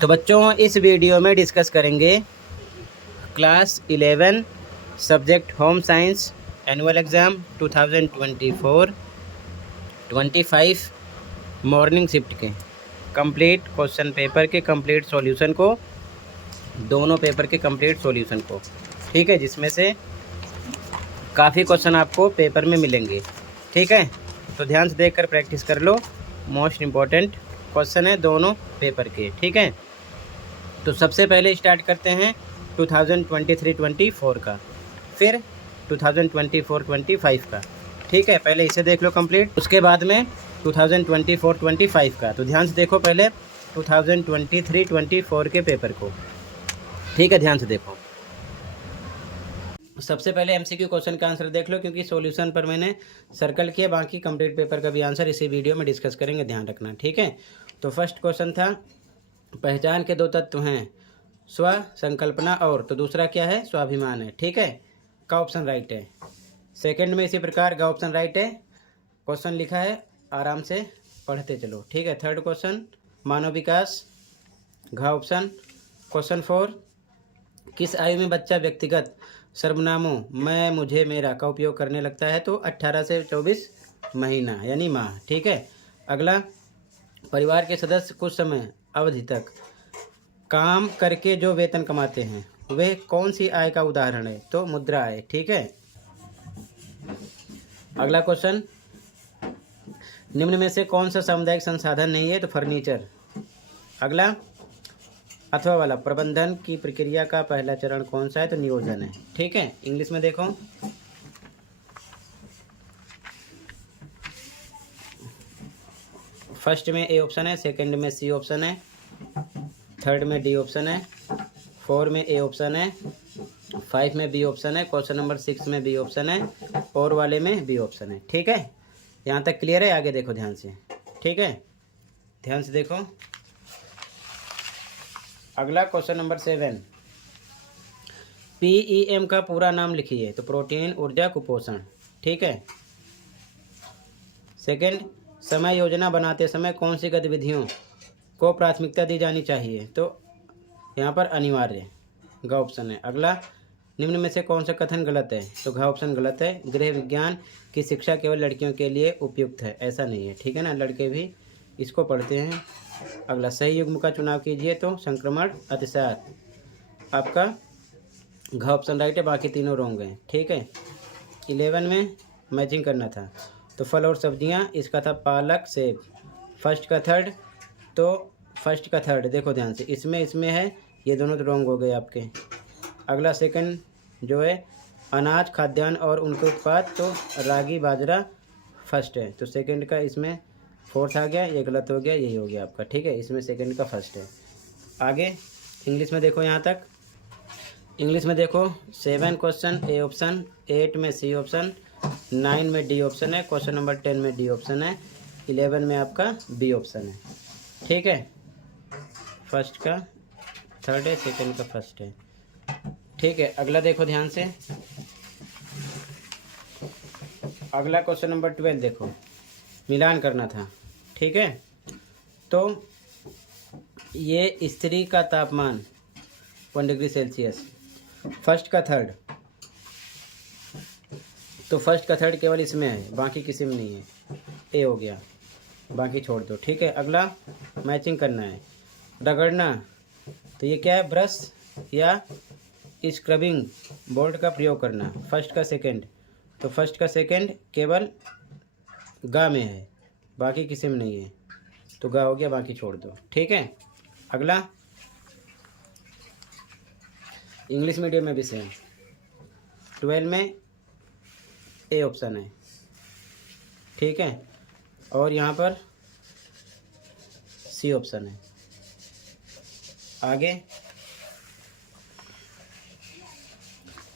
तो बच्चों इस वीडियो में डिस्कस करेंगे class 11 subject home science annual exam 2024-25 morning shift के कंप्लीट क्वेश्चन पेपर के कंप्लीट सॉल्यूशन को, दोनों पेपर के कंप्लीट सॉल्यूशन को, ठीक है, जिसमें से काफ़ी क्वेश्चन आपको पेपर में मिलेंगे। ठीक है, तो ध्यान से देखकर प्रैक्टिस कर लो। मोस्ट इम्पॉर्टेंट क्वेश्चन है दोनों पेपर के। ठीक है, तो सबसे पहले स्टार्ट करते हैं 2023-24 का, फिर 2024-25 का। ठीक है, पहले इसे देख लो कंप्लीट, उसके बाद में 2024-25 का। तो ध्यान से देखो पहले 2023-24 के पेपर को। ठीक है, ध्यान से देखो। सबसे पहले एमसीक्यू क्वेश्चन का आंसर देख लो, क्योंकि सॉल्यूशन पर मैंने सर्कल किया, बाकी कंप्लीट पेपर का भी आंसर इसी वीडियो में डिस्कस करेंगे, ध्यान रखना। ठीक है, तो फर्स्ट क्वेश्चन था पहचान के दो तत्व हैं, स्व संकल्पना और, तो दूसरा क्या है, स्वाभिमान है। ठीक है, का ऑप्शन राइट है। सेकंड में इसी प्रकार का ऑप्शन राइट है, क्वेश्चन लिखा है, आराम से पढ़ते चलो। ठीक है, थर्ड क्वेश्चन मानव विकास, घ ऑप्शन। क्वेश्चन 4 किस आयु में बच्चा व्यक्तिगत सर्वनामों मैं, मुझे, मेरा का उपयोग करने लगता है, तो 18 से 24 महीना यानी माह। ठीक है, अगला परिवार के सदस्य कुछ समय अवधि तक काम करके जो वेतन कमाते हैं वे कौन सी आय का उदाहरण है, तो मुद्रा आय। ठीक है, अगला क्वेश्चन निम्न में से कौन सा सामुदायिक संसाधन नहीं है, तो फर्नीचर। अगला अथवा वाला प्रबंधन की प्रक्रिया का पहला चरण कौन सा है, तो नियोजन है। ठीक है, इंग्लिश में देखो, फर्स्ट में ए ऑप्शन है, सेकंड में सी ऑप्शन है, थर्ड में डी ऑप्शन है, 4 में ए ऑप्शन है, 5 में बी ऑप्शन है, क्वेश्चन नंबर 6 में बी ऑप्शन है, और वाले में बी ऑप्शन है। ठीक है, यहाँ तक क्लियर है, आगे देखो ध्यान से। ठीक है, ध्यान से देखो, अगला क्वेश्चन नंबर 7 पीईएम का पूरा नाम लिखिए, तो प्रोटीन ऊर्जा कुपोषण। ठीक है, सेकंड समय योजना बनाते समय कौन सी गतिविधियों को प्राथमिकता दी जानी चाहिए, तो यहाँ पर अनिवार्य, घ ऑप्शन है। अगला निम्न में से कौन सा कथन गलत है, तो घ ऑप्शन गलत है, गृह विज्ञान की शिक्षा केवल लड़कियों के लिए उपयुक्त है, ऐसा नहीं है। ठीक है ना, लड़के भी इसको पढ़ते हैं। अगला सही युग्म का चुनाव कीजिए, तो संक्रमण अतिसार, आपका घ ऑप्शन राइट है, बाकी तीनों रॉन्ग हैं। ठीक है, 11 में मैचिंग करना था, तो फल और सब्जियां, इसका था पालक सेब। फर्स्ट का थर्ड, तो फर्स्ट का थर्ड देखो ध्यान से, इसमें है, ये दोनों तो रॉन्ग हो गए आपके। अगला सेकंड जो है अनाज खाद्यान्न और उनके उत्पाद, तो रागी बाजरा फर्स्ट है, तो सेकंड का इसमें फोर्थ आ गया, ये गलत हो गया, यही हो गया आपका। ठीक है, इसमें सेकंड का फर्स्ट है। आगे इंग्लिश में देखो, यहाँ तक इंग्लिश में देखो, 7 क्वेश्चन ए ऑप्शन, 8 में सी ऑप्शन, 9 में डी ऑप्शन है, क्वेश्चन नंबर 10 में डी ऑप्शन है, 11 में आपका बी ऑप्शन है। ठीक है, फर्स्ट का थर्ड है, सेकंड का फर्स्ट है। ठीक है, अगला देखो ध्यान से, अगला क्वेश्चन नंबर 12 देखो, मिलान करना था। ठीक है, तो ये स्त्री का तापमान 1 डिग्री सेल्सियस, फर्स्ट का थर्ड, तो फर्स्ट का थर्ड केवल इसमें है, बाकी किसी में नहीं है, ए हो गया, बाकी छोड़ दो। ठीक है, अगला मैचिंग करना है, रगड़ना, तो ये क्या है, ब्रश या स्क्रबिंग बोल्ट का प्रयोग करना, फर्स्ट का सेकंड, तो फर्स्ट का सेकंड केवल गा में है, बाकी किसी में नहीं है, तो गा हो गया, बाकी छोड़ दो। ठीक है, अगला इंग्लिश मीडियम में भी सेम, 12 में ए ऑप्शन है। ठीक है, और यहाँ पर सी ऑप्शन है। आगे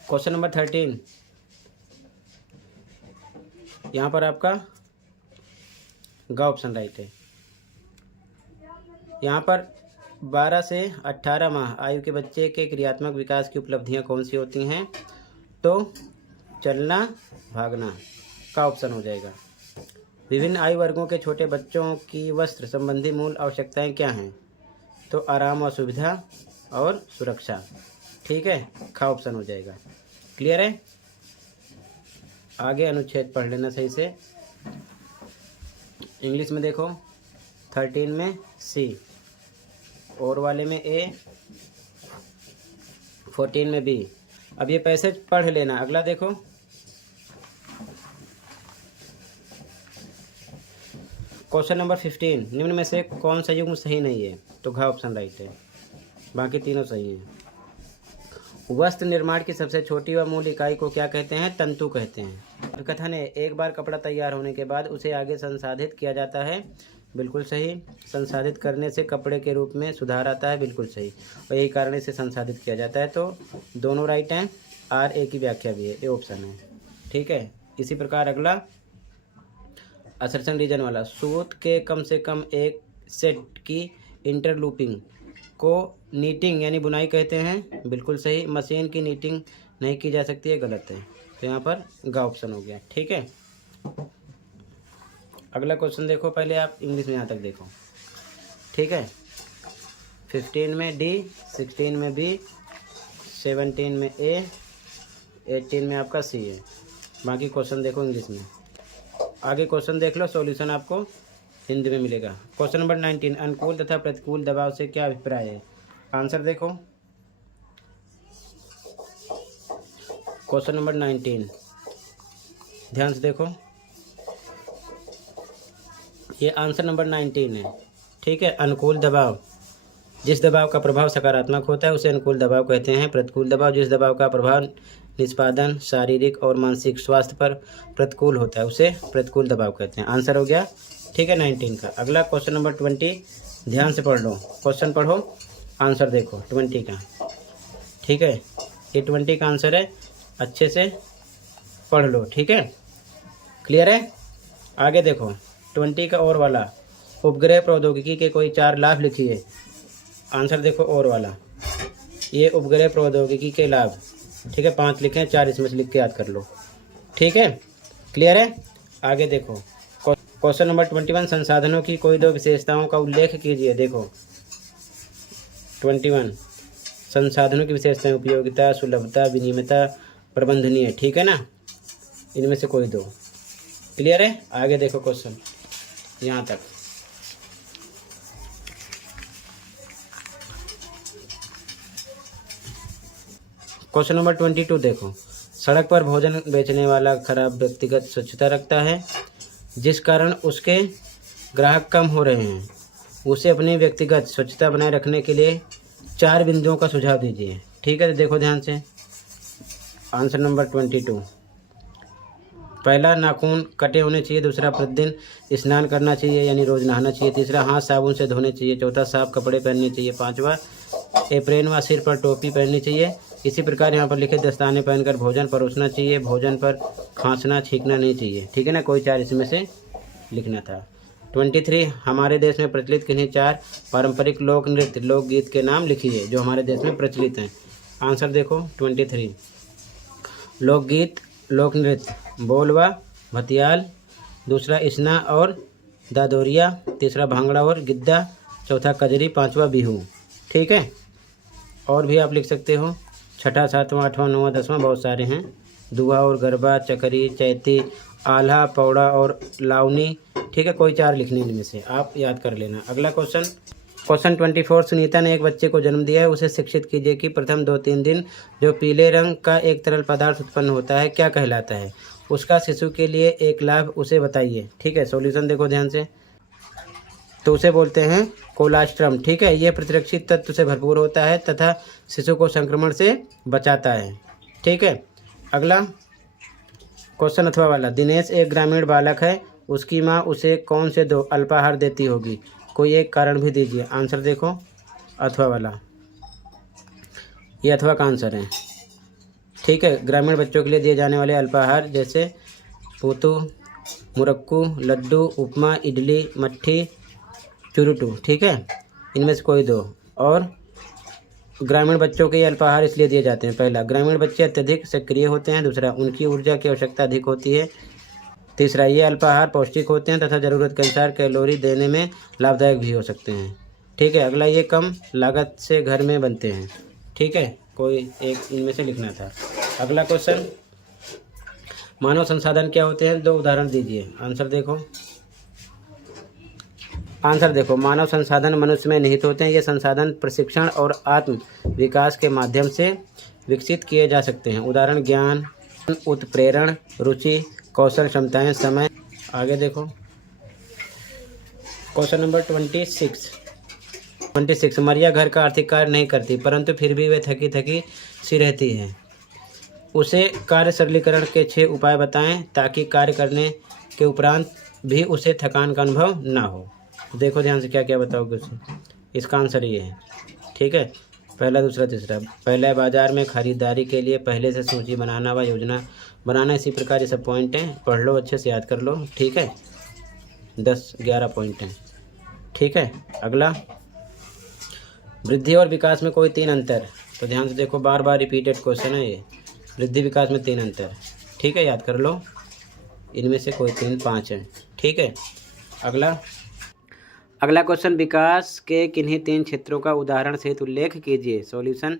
क्वेश्चन नंबर 13, यहाँ पर आपका ग ऑप्शन राइट है। यहाँ पर 12 से 18 माह आयु के बच्चे के क्रियात्मक विकास की उपलब्धियाँ कौन सी होती हैं, तो चलना भागना का ऑप्शन हो जाएगा। विभिन्न आयु वर्गों के छोटे बच्चों की वस्त्र संबंधी मूल आवश्यकताएं क्या हैं, तो आराम और सुविधा और सुरक्षा। ठीक है, खा ऑप्शन हो जाएगा। क्लियर है? आगे अनुच्छेद पढ़ लेना सही से। इंग्लिश में देखो 13 में सी, और वाले में ए, 14 में बी। अब ये पैसेज पढ़ लेना। अगला देखो, क्वेश्चन नंबर 15, निम्न में से कौन सा युग्म सही नहीं है? तो घ ऑप्शन राइट है, बाकी तीनों सही हैं। वस्त्र निर्माण की सबसे छोटी व मूल इकाई को क्या कहते हैं? तंतु कहते हैं। कथन है, एक बार कपड़ा तैयार होने के बाद उसे आगे संसाधित किया जाता है। बिल्कुल सही। संसाधित करने से कपड़े के रूप में सुधार आता है। बिल्कुल सही। और यही कारण इसे संसाधित किया जाता है। तो दोनों राइट हैं। आर ए की व्याख्या भी है, ये ऑप्शन है। ठीक है। इसी प्रकार अगला असर्शन रीजन वाला, सूत के कम से कम एक सेट की इंटरलूपिंग को नीटिंग यानी बुनाई कहते हैं। बिल्कुल सही। मशीन की नीटिंग नहीं की जा सकती है, गलत है। तो यहाँ पर गा ऑप्शन हो गया। ठीक है। अगला क्वेश्चन देखो, पहले आप इंग्लिश में यहाँ तक देखो। ठीक है। 15 में डी, 16 में बी, 17 में ए, 18 में आपका सी है। बाकी क्वेश्चन देखो इंग्लिश में। आगे क्वेश्चन देख लो, सॉल्यूशन आपको हिंदी में मिलेगा। क्वेश्चन नंबर 19, अनुकूल तथा प्रतिकूल दबाव से क्या अभिप्राय है? आंसर देखो। क्वेश्चन नंबर 19, ध्यान से देखो, ये आंसर नंबर 19 है। ठीक है। अनुकूल दबाव, जिस दबाव का प्रभाव सकारात्मक होता है उसे अनुकूल दबाव कहते हैं। प्रतिकूल दबाव, जिस दबाव का प्रभाव निष्पादन, शारीरिक और मानसिक स्वास्थ्य पर प्रतिकूल होता है उसे प्रतिकूल दबाव कहते हैं। आंसर हो गया। ठीक है 19 का। अगला क्वेश्चन नंबर 20, ध्यान से पढ़ लो। क्वेश्चन पढ़ो, आंसर देखो 20 का। ठीक है। ये 20 का आंसर है, अच्छे से पढ़ लो। ठीक है। क्लियर है? आगे देखो 20 का और वाला, उपग्रह प्रौद्योगिकी के कोई 4 लाभ लिखिए। आंसर देखो और वाला, ये उपग्रह प्रौद्योगिकी के लाभ। ठीक है, 5 लिखे हैं, 4 इसमें से लिख के याद कर लो। ठीक है। क्लियर है? आगे देखो क्वेश्चन नंबर 21, संसाधनों की कोई 2 विशेषताओं का उल्लेख कीजिए। देखो 21, संसाधनों की विशेषताएं, उपयोगिता, सुलभता, विनियमितता, प्रबंधनीय। ठीक है ना, इनमें से कोई 2। क्लियर है? आगे देखो क्वेश्चन यहाँ तक। क्वेश्चन नंबर 22 देखो, सड़क पर भोजन बेचने वाला खराब व्यक्तिगत स्वच्छता रखता है, जिस कारण उसके ग्राहक कम हो रहे हैं। उसे अपनी व्यक्तिगत स्वच्छता बनाए रखने के लिए 4 बिंदुओं का सुझाव दीजिए। ठीक है, तो देखो ध्यान से। आंसर नंबर 22, पहला, नाखून कटे होने चाहिए। दूसरा, प्रतिदिन स्नान करना चाहिए यानी रोज़ नहाना चाहिए। तीसरा, हाथ साबुन से धोने चाहिए। चौथा, साफ कपड़े पहनने चाहिए। 5वां, एप्रेन व सिर पर टोपी पहननी चाहिए। इसी प्रकार यहाँ पर लिखे दस्ताने पहनकर भोजन परोसना चाहिए। भोजन पर खांसना छींकना नहीं चाहिए। ठीक है ना, कोई 4 इसमें से लिखना था। 23, हमारे देश में प्रचलित किन्हीं 4 पारंपरिक लोक नृत्य लोकगीत के नाम लिखिए जो हमारे देश में प्रचलित हैं। आंसर देखो 23, लोकगीत, लोक नृत्य, बोलवा, भतियाल। दूसरा, इसना और दादोरिया। तीसरा, भांगड़ा और गिद्दा। चौथा, कजरी। 5वां, बिहू। ठीक है। और भी आप लिख सकते हो, 6ठा, 7वां, 8वां, 9वां, 10वां, बहुत सारे हैं। दुआ और गरबा, चकरी, चैती, आल्हा, पौड़ा और लावनी। ठीक है, कोई 4 लिखने इनमें से, आप याद कर लेना। अगला क्वेश्चन 24, सुनीता ने एक बच्चे को जन्म दिया है। उसे शिक्षित कीजिए कि प्रथम 2-3 दिन जो पीले रंग का एक तरल पदार्थ उत्पन्न होता है क्या कहलाता है? उसका शिशु के लिए एक लाभ उसे बताइए। ठीक है, सॉल्यूशन देखो ध्यान से। तो उसे बोलते हैं कोलास्ट्रम। ठीक है, ये प्रतिरक्षी तत्व से भरपूर होता है तथा शिशु को संक्रमण से बचाता है। ठीक है। अगला क्वेश्चन अथवा वाला, दिनेश एक ग्रामीण बालक है। उसकी माँ उसे कौन से 2 अल्पाहार देती होगी? कोई एक कारण भी दीजिए। आंसर देखो अथवा वाला, ये अथवा का आंसर है। ठीक है, ग्रामीण बच्चों के लिए दिए जाने वाले अल्पाहार जैसे पूतू, मुरक्कू, लड्डू, उपमा, इडली, मट्ठी, चुरुटू। ठीक है, इनमें से कोई 2। और ग्रामीण बच्चों के ये अल्पाहार इसलिए दिए जाते हैं। पहला, ग्रामीण बच्चे अत्यधिक सक्रिय होते हैं। दूसरा, उनकी ऊर्जा की आवश्यकता अधिक होती है। तीसरा, ये अल्पाहार पौष्टिक होते हैं तथा ज़रूरत के अनुसार कैलोरी देने में लाभदायक भी हो सकते हैं। ठीक है। अगला, ये कम लागत से घर में बनते हैं। ठीक है, कोई एक इनमें से लिखना था। अगला क्वेश्चन, मानव संसाधन क्या होते हैं? 2 उदाहरण दीजिए। आंसर देखो, मानव संसाधन मनुष्य में निहित होते हैं। ये संसाधन प्रशिक्षण और आत्म विकास के माध्यम से विकसित किए जा सकते हैं। उदाहरण, ज्ञान, उत्प्रेरण, रुचि, कौशल, क्षमताएं, समय। आगे देखो, क्वेश्चन नंबर 26। मरिया घर का आर्थिक कार्य नहीं करती, परंतु फिर भी वे थकी थकी सी रहती है। उसे कार्य सरलीकरण के 6 उपाय बताएं ताकि कार्य करने के उपरांत भी उसे थकान का अनुभव ना हो। देखो ध्यान से क्या क्या बताओगे उसे। इसका आंसर ये है। ठीक है, पहला, दूसरा, तीसरा। पहला, बाजार में खरीदारी के लिए पहले से सूची बनाना व योजना बनाना। इसी प्रकार ये सब पॉइंट हैं, पढ़ लो, अच्छे से याद कर लो। ठीक है, 10-11 पॉइंट हैं। ठीक है। अगला, वृद्धि और विकास में कोई 3 अंतर। तो ध्यान से देखो, बार बार रिपीटेड क्वेश्चन है ये। वृद्धि विकास में 3 अंतर। ठीक है, याद कर लो। इनमें से कोई 5 हैं। ठीक है। अगला क्वेश्चन, विकास के किन्हीं 3 क्षेत्रों का उदाहरण सहित उल्लेख कीजिए। सॉल्यूशन,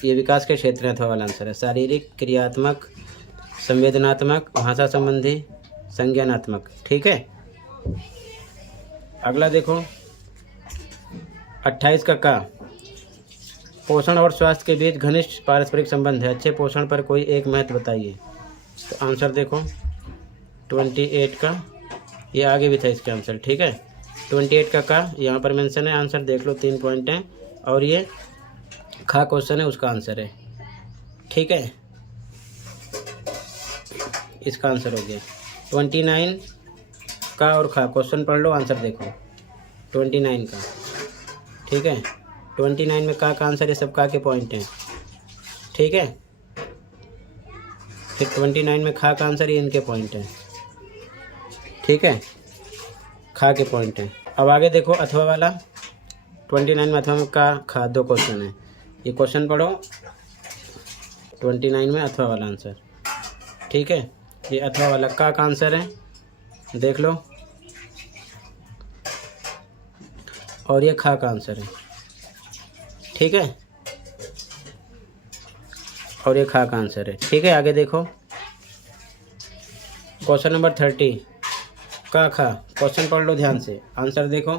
ये विकास के क्षेत्र हैं अथवा वाला आंसर है। शारीरिक, क्रियात्मक, संवेदनात्मक, भाषा संबंधी, संज्ञानात्मक। ठीक है। अगला देखो, 28 का पोषण और स्वास्थ्य के बीच घनिष्ठ पारस्परिक संबंध है। अच्छे पोषण पर कोई एक महत्व बताइए। तो आंसर देखो, 28 का, ये आगे भी था इसका आंसर। ठीक है, 28 का यहाँ पर मेंशन है। आंसर देख लो, 3 पॉइंट हैं। और ये खा क्वेश्चन है, उसका आंसर है। ठीक है, इसका आंसर हो गया 29 का और खा। क्वेश्चन पढ़ लो, आंसर देखो 29 का। ठीक है, 29 में का आंसर, ये सब का के पॉइंट हैं। ठीक है, फिर 29 में खा का आंसर, ये इनके पॉइंट हैं। ठीक है, खा के पॉइंट हैं। अब आगे देखो, अथवा वाला। 29 में अथवा में का खा 2 क्वेश्चन है। ये क्वेश्चन पढ़ो, 29 में अथवा वाला आंसर। ठीक है, ये अथवा वाला का आंसर है, देख लो। और ये खा का आंसर है। ठीक है, और ये खा का आंसर है। ठीक है, आगे देखो, क्वेश्चन नंबर 30 का खा। क्वेश्चन पढ़ लो ध्यान से, आंसर देखो।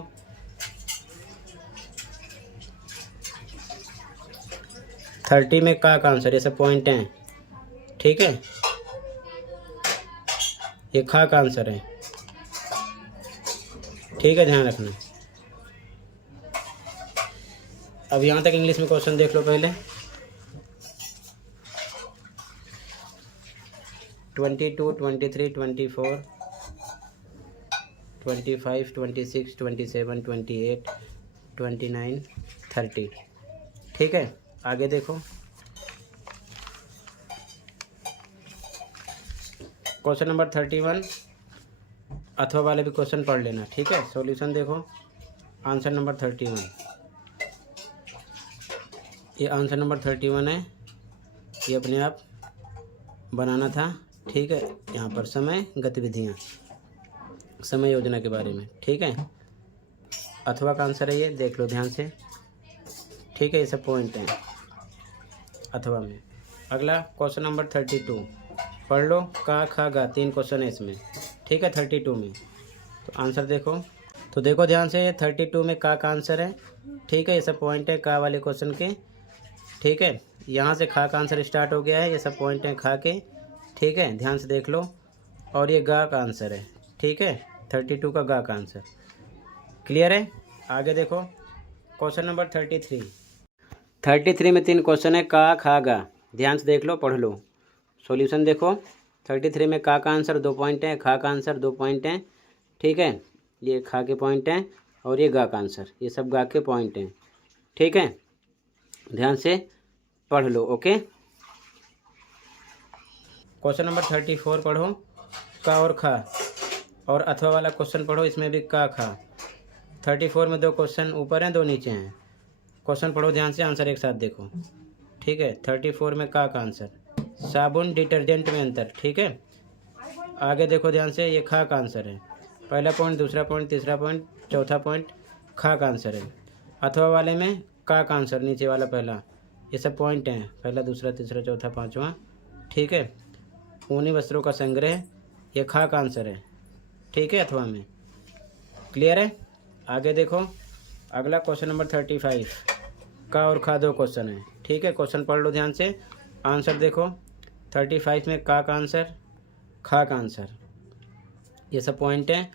थर्टी में का आंसर, ये सब पॉइंट हैं। ठीक है, ये खा का आंसर है। ठीक है, ध्यान रखना। अब यहाँ तक इंग्लिश में क्वेश्चन देख लो पहले। 22, 23, 24, 25, 26, 27, 28, 29, 30। ठीक है, आगे देखो, क्वेश्चन नंबर 31 अथवा वाले भी क्वेश्चन पढ़ लेना। ठीक है, सॉल्यूशन देखो, आंसर नंबर 31। ये आंसर नंबर 31 है, ये अपने आप बनाना था। ठीक है, यहाँ पर समय, गतिविधियाँ, समय योजना के बारे में। ठीक है, अथवा का आंसर है, ये देख लो ध्यान से। ठीक है, ये सब पॉइंट हैं अथवा में। अगला क्वेश्चन नंबर 32 पढ़ लो, का खा गा 3 क्वेश्चन है इसमें। ठीक है, 32 में। तो आंसर देखो, तो देखो ध्यान से, 32 में का आंसर है। ठीक है, ये सब पॉइंट है का वाले क्वेश्चन के। ठीक है, यहाँ से खा का आंसर स्टार्ट हो गया है, ये सब पॉइंट हैं खा के। ठीक है, ध्यान से देख लो। और ये गा का आंसर है। ठीक है, 32 का गा का आंसर। क्लियर है? आगे देखो, क्वेश्चन नंबर 33 में 3 क्वेश्चन है, का खा गा। ध्यान से देख लो, पढ़ लो। सॉल्यूशन देखो, 33 में का आंसर 2 पॉइंट है, खा का आंसर 2 पॉइंट हैं। ठीक है, ये खा के पॉइंट हैं और ये गा का आंसर, ये सब गा के पॉइंट हैं। ठीक है, ध्यान से पढ़ लो। ओके, क्वेश्चन नंबर 34 पढ़ो, का और खा। और अथवा वाला क्वेश्चन पढ़ो, इसमें भी का खा। 34 में 2 क्वेश्चन ऊपर हैं, 2 नीचे हैं। क्वेश्चन पढ़ो ध्यान से, आंसर एक साथ देखो। ठीक है, 34 में का आंसर, साबुन डिटर्जेंट में अंतर। ठीक है, आगे देखो ध्यान से, ये खा का आंसर है। पहला पॉइंट, दूसरा पॉइंट, तीसरा पॉइंट, चौथा पॉइंट खा का आंसर है। अथवा वाले में का आंसर, नीचे वाला पहला, ये सब पॉइंट हैं, पहला दूसरा तीसरा चौथा पाँचवा, ठीक है। ऊनी वस्त्रों का संग्रह, ये खा का आंसर है, ठीक है, अथवा में। क्लियर है। आगे देखो, अगला क्वेश्चन नंबर 35, का और खा दो क्वेश्चन है, ठीक है। क्वेश्चन पढ़ लो ध्यान से, आंसर देखो। 35 में का आंसर, खा का आंसर, ये सब पॉइंट हैं,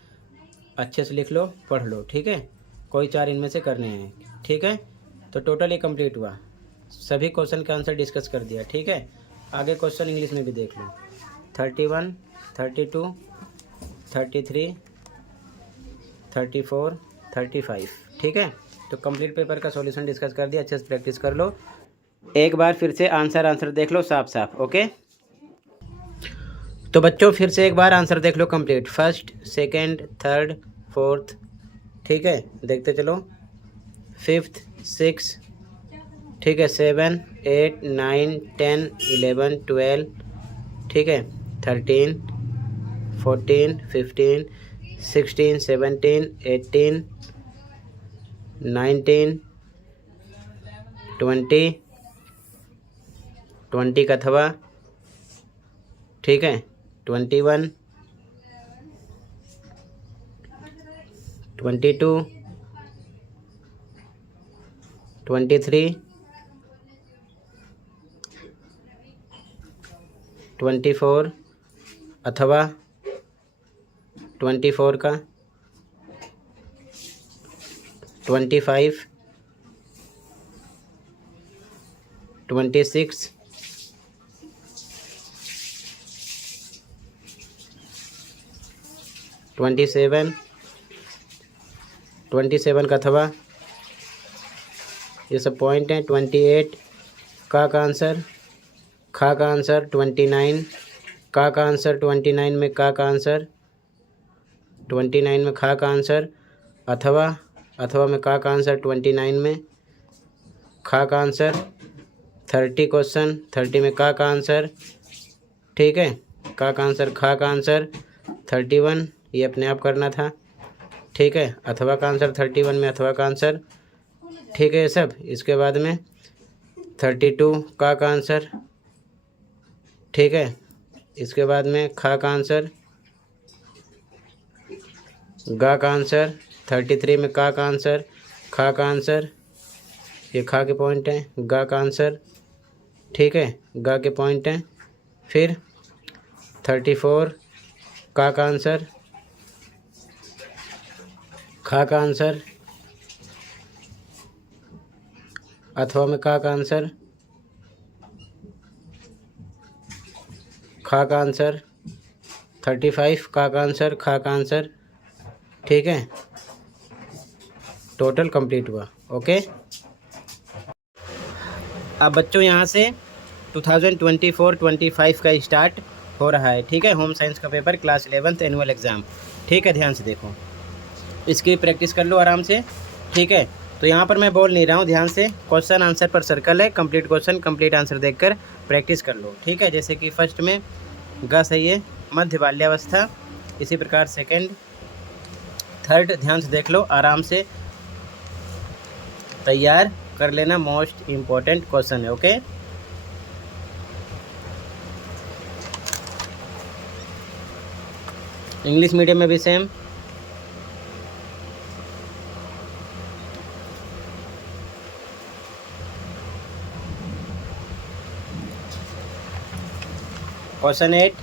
अच्छे से लिख लो, पढ़ लो, ठीक है। कोई 4 इनमें से करने हैं, ठीक है। तो टोटल ये कंप्लीट हुआ, सभी क्वेश्चन का आंसर डिस्कस कर दिया, ठीक है। आगे क्वेश्चन इंग्लिश में भी देख लो, 31, 32, 33, 34, 35, ठीक है। तो कंप्लीट पेपर का सॉल्यूशन डिस्कस कर दिया, अच्छे से प्रैक्टिस कर लो। एक बार फिर से आंसर देख लो साफ साफ, ओके। तो बच्चों फिर से एक बार आंसर देख लो complete, first, second, third, fourth, ठीक है, देखते चलो, फिफ्थ, सिक्स, ठीक है, 7, 8, 9, 10, 11, 12, ठीक है, 13, 14, 15, 16, 17, 18, 19, 20 का अथवा, ठीक है, 21, 22, 23, 24 अथवा 24 का, 25, 26, 27 का अथवा, ये सब पॉइंट हैं। 28 का आंसर, खा का आंसर। 29 का आंसर, 29 में का आंसर, 29 में खा का आंसर, अथवा में का आंसर, 29 में खा का आंसर। 30 क्वेश्चन, 30 में का आंसर, ठीक है, का आंसर, खा का आंसर। 31 ये अपने आप करना था, ठीक है, अथवा का आंसर, 31 में अथवा का आंसर, ठीक है, ये सब। इसके बाद में 32 का आंसर, ठीक है, इसके बाद में खा का आंसर, गा का आंसर। 33 में का आंसर, खा का आंसर, ये खा के पॉइंट हैं, गा का आंसर, ठीक है, गा के पॉइंट हैं। फिर 34 का आंसर, खा का आंसर, अथवा में का आंसर, खा का आंसर। 35 का आंसर, खा का आंसर, ठीक है, टोटल कंप्लीट हुआ, ओके। अब बच्चों यहाँ से 2024-25 का स्टार्ट हो रहा है, ठीक है, होम साइंस का paper, class 11th annual exam, ठीक है, ध्यान से देखो, इसकी प्रैक्टिस कर लो आराम से, ठीक है। तो यहाँ पर मैं बोल नहीं रहा हूँ, ध्यान से, क्वेश्चन आंसर पर सर्कल है, कंप्लीट क्वेश्चन कंप्लीट आंसर देखकर प्रैक्टिस कर लो, ठीक है। जैसे कि फर्स्ट में ग सही है, मध्य बाल्यावस्था, इसी प्रकार सेकंड, थर्ड, ध्यान से देख लो, आराम से तैयार कर लेना, मोस्ट इम्पोर्टेंट क्वेश्चन है, ओके। इंग्लिश मीडियम में भी same, question 8,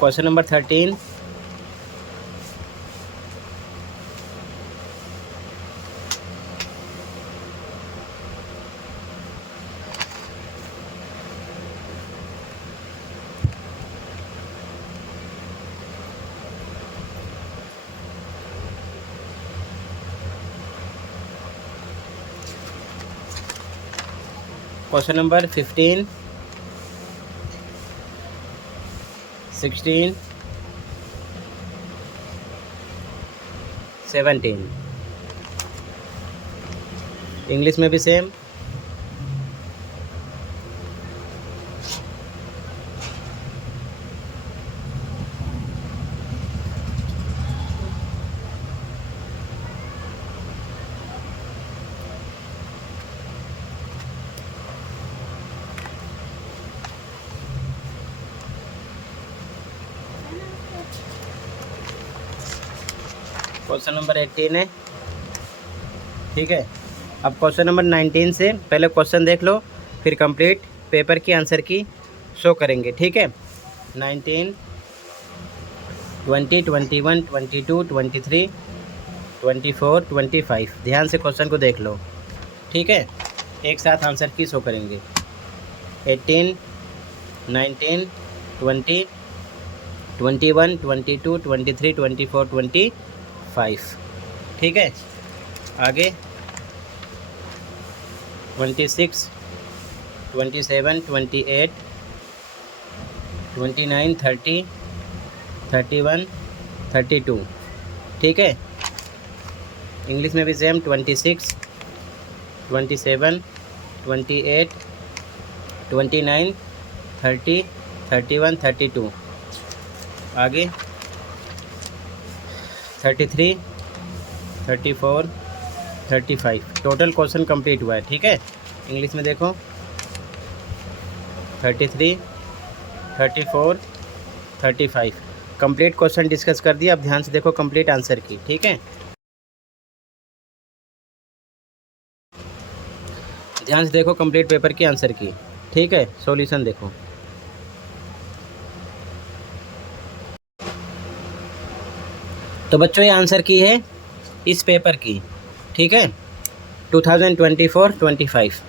question number 13, question number 15, 16, 17। English में भी सेम। क्वेश्चन नंबर 18 है, ठीक है। अब क्वेश्चन नंबर 19 से पहले क्वेश्चन देख लो, फिर कंप्लीट पेपर की आंसर की शो करेंगे, ठीक है। 19, 20, 21, 22, 23, 24, 25। ध्यान से क्वेश्चन को देख लो, ठीक है। एक साथ आंसर की शो करेंगे। 18, 19, 20, 21, 22, 23, 24, 25, ठीक है। आगे 26, 27, 28, 29, 30, 31, 32, ठीक है। इंग्लिश में भी सेम 26, 27, 28, 29, 30, 31, 32। आगे 33, 34, 35। टोटल क्वेश्चन कंप्लीट हुआ है, ठीक है। इंग्लिश में देखो 33, 34, 35। कंप्लीट क्वेश्चन डिस्कस कर दिया। अब ध्यान से देखो कंप्लीट आंसर की, ठीक है। ध्यान से देखो कंप्लीट पेपर की आंसर की, ठीक है। सॉल्यूशन देखो। तो बच्चों ये आंसर की है इस पेपर की, ठीक है, 2024-25।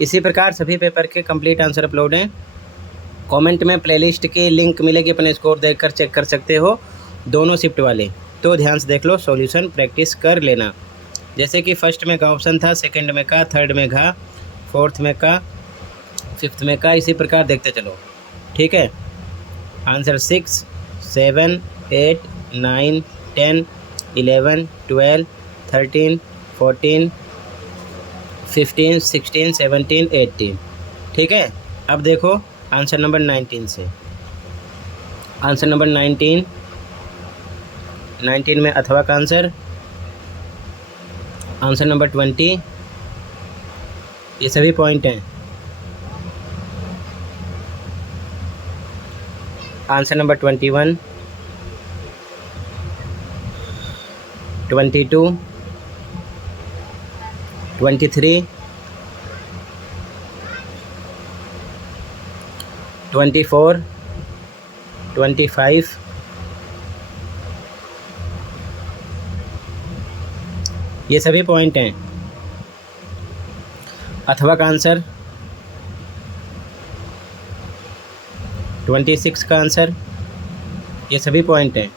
इसी प्रकार सभी पेपर के कंप्लीट आंसर अपलोड हैं। कमेंट में प्लेलिस्ट की लिंक मिलेगी, अपने स्कोर देखकर चेक कर सकते हो, दोनों शिफ्ट वाले। तो ध्यान से देख लो, सॉल्यूशन प्रैक्टिस कर लेना। जैसे कि फर्स्ट में का ऑप्शन था, सेकंड में का, थर्ड में घा, फोर्थ में का, फिफ्थ में का, इसी प्रकार देखते चलो, ठीक है। आंसर 6, 7, 8, 9, 10, 11, 12, 13, 14, 15, 16, 17, 18, ठीक है। अब देखो आंसर नंबर 19 से। आंसर नंबर 19 में अथवा का आंसर। आंसर नंबर 20, ये सभी पॉइंट हैं। आंसर नंबर 21, 22, 23, 24, 25, ये सभी पॉइंट हैं। अथवा का आंसर 26 का आंसर, ये सभी पॉइंट हैं।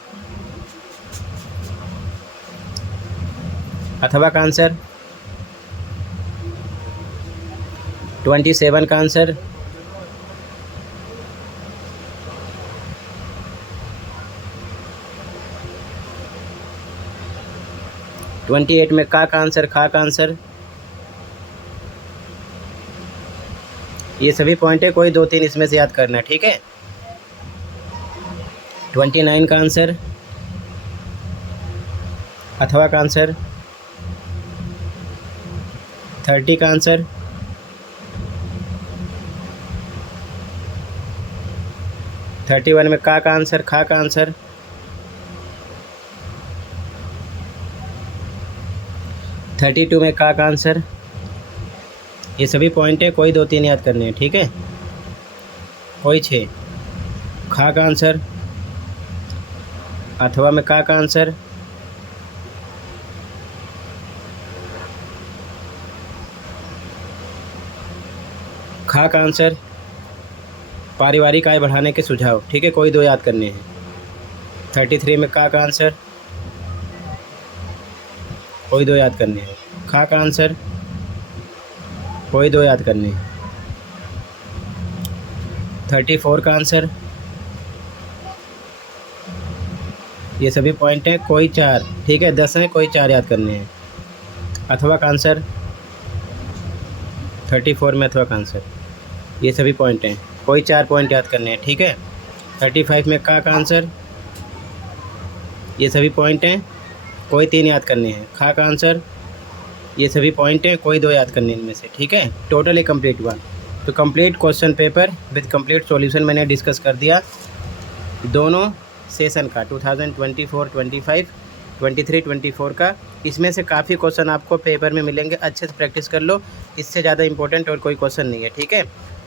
अथवा का आंसर 27 का आंसर, ट्वेंटी 28 में का आंसर, खा का आंसर, ये सभी पॉइंट है। कोई 2-3 इसमें से याद करना है, ठीक है। 29 का आंसर, अथवा का आंसर, 30 का आंसर, 31 में का आंसर, खा का आंसर, 32 में का आंसर, ये सभी पॉइंट है। कोई 2-3 याद करने हैं, ठीक है। कोई 6 खा का आंसर, अथवा में का आंसर, खा का आंसर, पारिवारिक आय बढ़ाने के सुझाव, ठीक है। कोई 2 याद करने हैं। 33 में का आंसर, कोई 2 याद करने हैं। खा का आंसर, कोई 2 याद करने हैं। 34 का आंसर, ये सभी पॉइंट हैं, कोई 4, ठीक है 10 हैं, कोई 4 याद करने हैं। अथवा का आंसर 34 में अथवा का आंसर, ये सभी पॉइंट हैं, कोई 4 पॉइंट याद करने हैं, ठीक है। 35 में का आंसर, ये सभी पॉइंट हैं, कोई 3 याद करने हैं। खा का आंसर, ये सभी पॉइंट हैं, कोई 2 याद करने हैं इनमें से, ठीक है। टोटल एक कंप्लीट हुआ। तो complete question paper with complete solution मैंने डिस्कस कर दिया दोनों सेशन का, 2024, 25, 23, 24 का। इसमें से काफ़ी क्वेश्चन आपको पेपर में मिलेंगे, अच्छे से प्रैक्टिस कर लो, इससे ज़्यादा इंपॉर्टेंट और कोई क्वेश्चन नहीं है, ठीक है।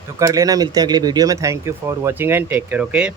तो कर लेना, मिलते हैं अगली वीडियो में। Thank you for watching and take care, okay.